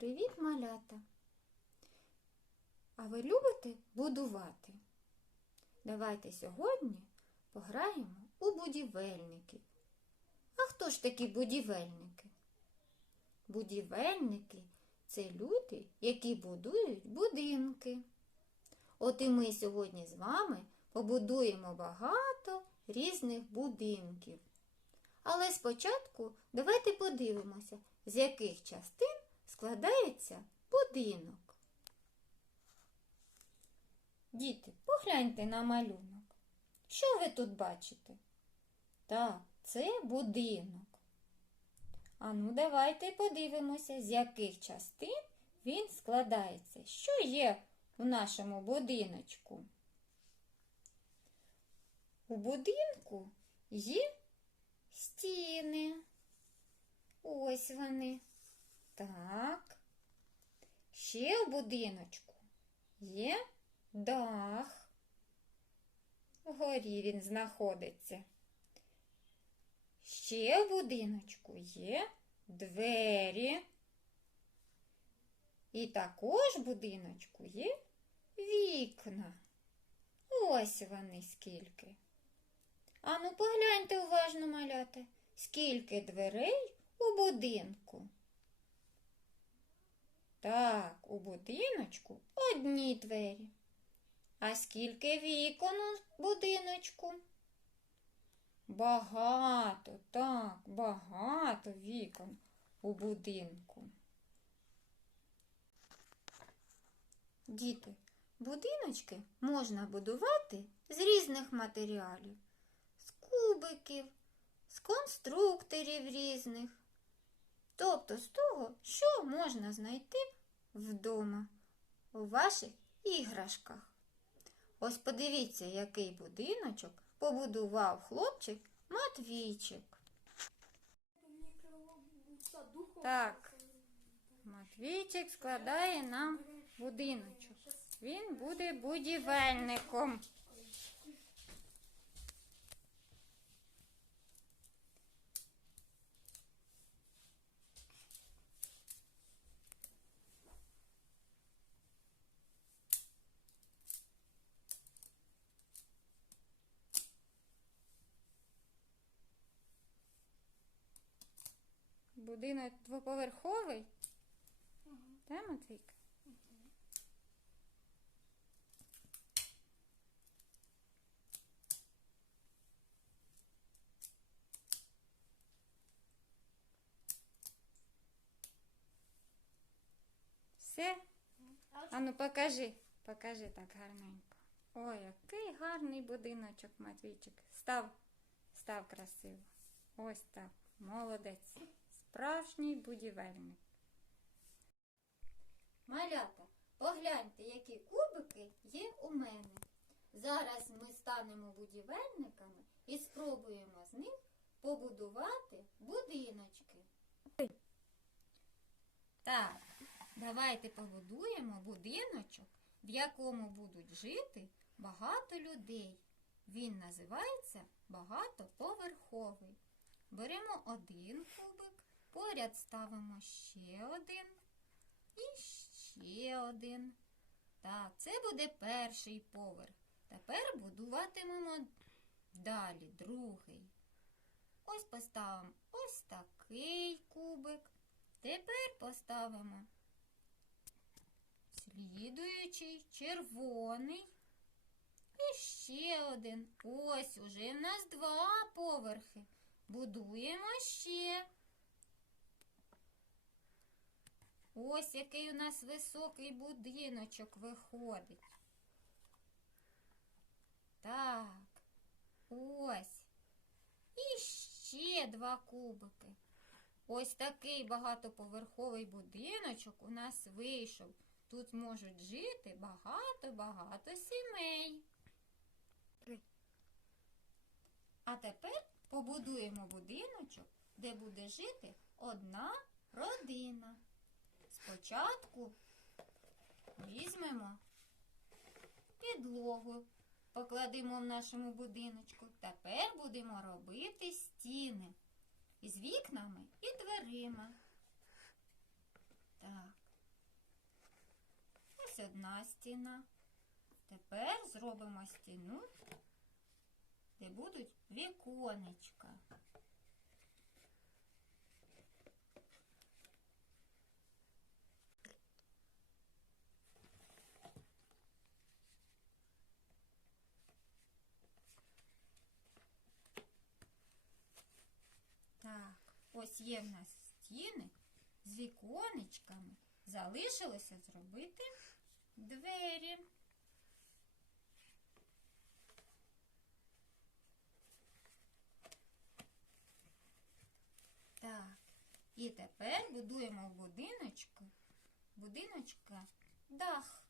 Привіт, малята! А ви любите будувати? Давайте сьогодні пограємо у будівельників. А хто ж такі будівельники? Будівельники це люди, які будують будинки. От і ми сьогодні з вами побудуємо багато різних будинків. Але спочатку давайте подивимося, з яких частин складається будинок. Діти, погляньте на малюнок. Що ви тут бачите? Так, це будинок. А ну, давайте подивимося, з яких частин він складається. Що є у нашому будиночку? У будинку є стіни. Ось вони. Так. Ще в будиночку є дах. Вгорі він знаходиться. Ще в будиночку є двері. І також в будиночку є вікна. Ось вони скільки. Ану, погляньте уважно, малята, скільки дверей у будинку. Так, у будиночку одні двері. А скільки вікон у будиночку? Багато, так, багато вікон у будинку. Діти, будиночки можна будувати з різних матеріалів, з кубиків, з конструкторів різних. Тобто з того, що можна знайти вдома у ваших іграшках. Ось подивіться, який будиночок побудував хлопчик Матвійчик. Так, Матвійчик складає нам будиночок. Він буде будівельником. Будинок двоповерховий. Так, Матвійка? Все? Ану, покажи, покажи так гарненько. Ой, який гарний будиночок, Матвійчик. Став, став красиво. Ось так. Молодець. Справжній будівельник. Малята, погляньте, які кубики є у мене. Зараз ми станемо будівельниками і спробуємо з них побудувати будиночки. Так, давайте побудуємо будиночок, в якому будуть жити багато людей. Він називається багатоповерховий. Беремо один кубик, поряд ставимо ще один і ще один. Так, це буде перший поверх. Тепер будуватимемо далі другий. Ось поставимо ось такий кубик. Тепер поставимо слідуючий червоний. І ще один. Ось уже в нас два поверхи. Будуємо ще. Ось який у нас високий будиночок виходить. Так, ось. І ще два кубики. Ось такий багатоповерховий будиночок у нас вийшов. Тут можуть жити багато-багато сімей. А тепер побудуємо будиночок, де буде жити одна родина. Спочатку візьмемо підлогу, покладемо в нашому будиночку. Тепер будемо робити стіни із вікнами і дверима. Так, Ось одна стіна. Тепер зробимо стіну, де будуть віконечка. Так, ось є в нас стіни з віконечками. Залишилося зробити двері. Так, і тепер будуємо будиночку, будиночка дах.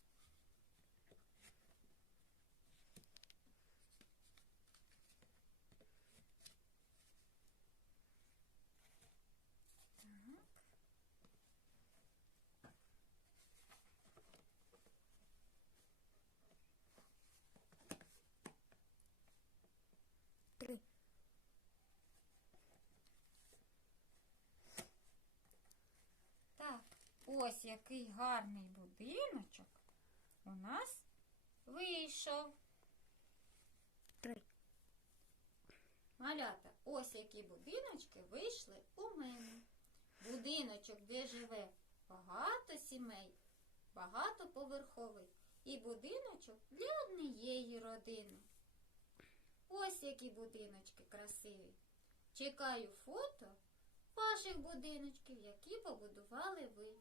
Так, ось який гарний будиночок у нас вийшов. Три. Малята, ось які будиночки вийшли у мене. Будиночок, де живе багато сімей, багатоповерховий. І будиночок для однієї родини. Ось які будиночки красиві. Чекаю фото ваших будиночків, які побудували ви.